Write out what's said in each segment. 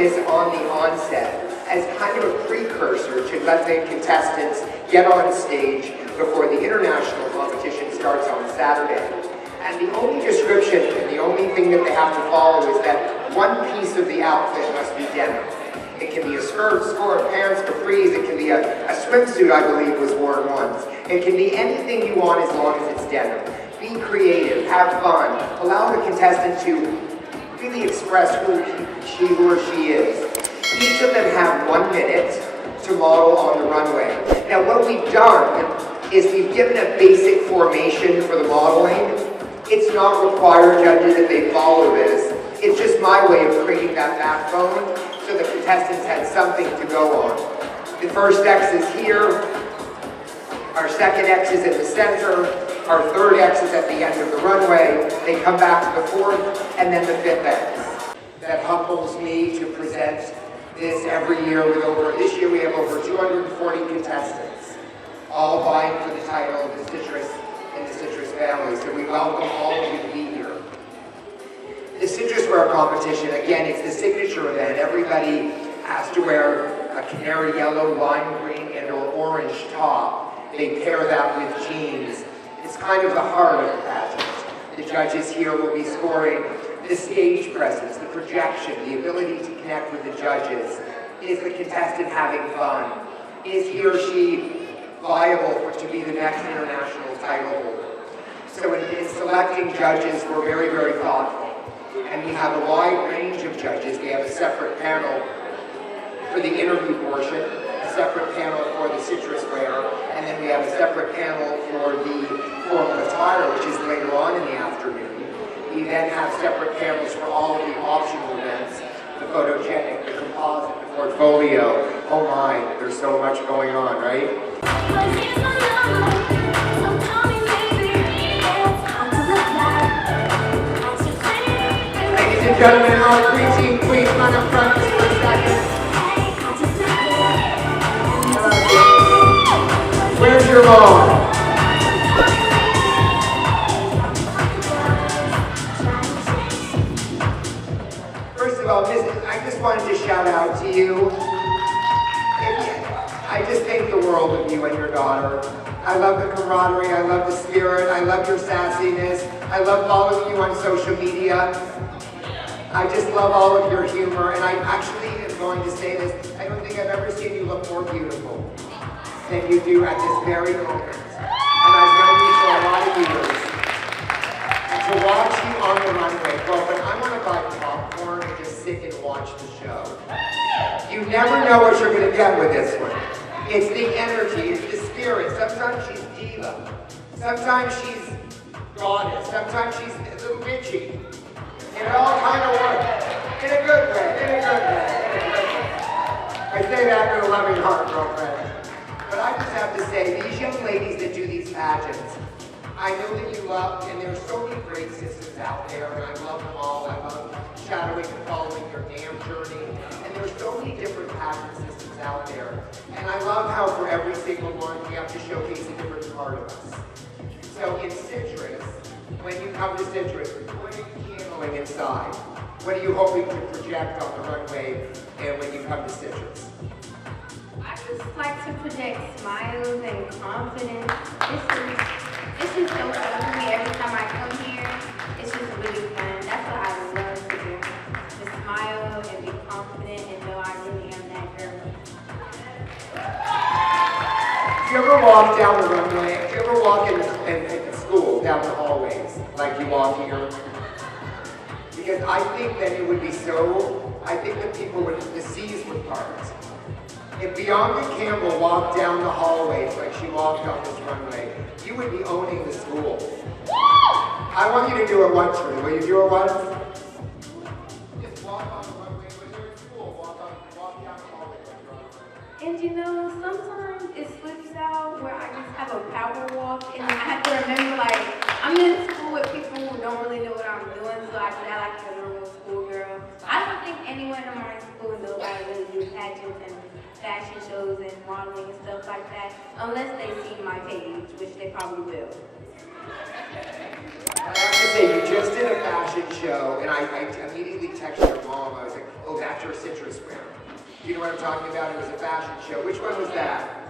this on the onset as kind of a precursor to let the contestants get on stage before the international competition starts on Saturday. And the only description and the only thing that they have to follow is that one piece of the outfit must be denim. It can be a skirt, pants, capris, it can be a swimsuit, I believe, was worn once. It can be anything you want as long as it's denim. Be creative, have fun, allow the contestant to really express who she is. Each of them have 1 minute to model on the runway. Now what we've done is we've given a basic formation for the modeling. It's not required, judges, that they follow this. It's just my way of creating that backbone so the contestants had something to go on. The first X is here, our second X is in the center, our third X is at the end of the runway, they come back to the fourth, and then the fifth X. That humbles me to present this every year with this year we have over 240 contestants, all vying for the title of the Citrus and the Citrus family, so we welcome all of you to be here. The Citrus Wear competition, again, it's the signature event. Everybody has to wear a canary yellow, lime green, and or orange top. They pair that with jeans. It's kind of the heart of the pageant. The judges here will be scoring the stage presence, the projection, the ability to connect with the judges. Is the contestant having fun? Is he or she viable to be the next international title holder? So in selecting judges, we're very, very thoughtful. And we have a wide range of judges. We have a separate panel for the interview portion, a separate panel for the Citrus Wear, and then we have a separate panel for the formal attire, which is later on in the afternoon. We then have separate panels for all of the optional events, the photogenic, the composite, the portfolio. Oh my, there's so much going on, right? Ladies and gentlemen, our preteen, please run up front just for a second. Where's your mom? First of all, I just wanted to shout out to you. I just think the world of you and your daughter. I love the camaraderie, I love the spirit, I love your sassiness, I love following you on social media. I just love all of your humor, and I actually am going to say this, I don't think I've ever seen you look more beautiful than you do at this very moment. And I've known you for a lot of years. And to watch you on the runway, well, but I want to buy popcorn and just sit and watch the show. You never know what you're going to get with this one. It's the energy, it's the spirit. Sometimes she's diva. Sometimes she's goddess. Sometimes she's a little bitchy. And it all kind of works. In a good way, in a good way, in a good way. I say that with a loving heart, girlfriend. But I just have to say, these young ladies that do these pageants, I know that you love, and there's so many great systems out there, and I love them all. I love shadowing and following your damn journey. And there's so many different pageant systems out there. And I love how for every single one, we have to showcase a different part of us. So in Citrus, when you come to Citrus, what are you channeling inside? What are you hoping to project on the runway and when you come to Citrus? I just like to project smiles and confidence. It's just so fun for me every time I come here. It's just really fun. That's what I love to do. To smile and be confident and know I really am that girl. Do you ever walk down the runway? Do you ever walk in school down the hallways like you walk here? Because I think that it would be I think that the seas would part. If Bianca Campbell walked down the hallways like she walked on this runway, you would be owning the school. I want you to do it once for me. Will you do it once? Just walk on the runway when you're in school. Walk down the hallway like you're on the runway. And you know, sometimes it slips out where I just have a power walk and I have to remember, like, I'm in school with people who don't really know what I'm doing, so I can act like a normal schoolgirl. I don't think anyone in my school knows how to really do pageants and fashion shows and modeling and stuff like that, unless they see my page, which they probably will. I have to say, you just did a fashion show, and I immediately texted your mom. I was like, oh, after a citrus wear. You know what I'm talking about? It was a fashion show. Which one was that?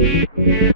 Thank you.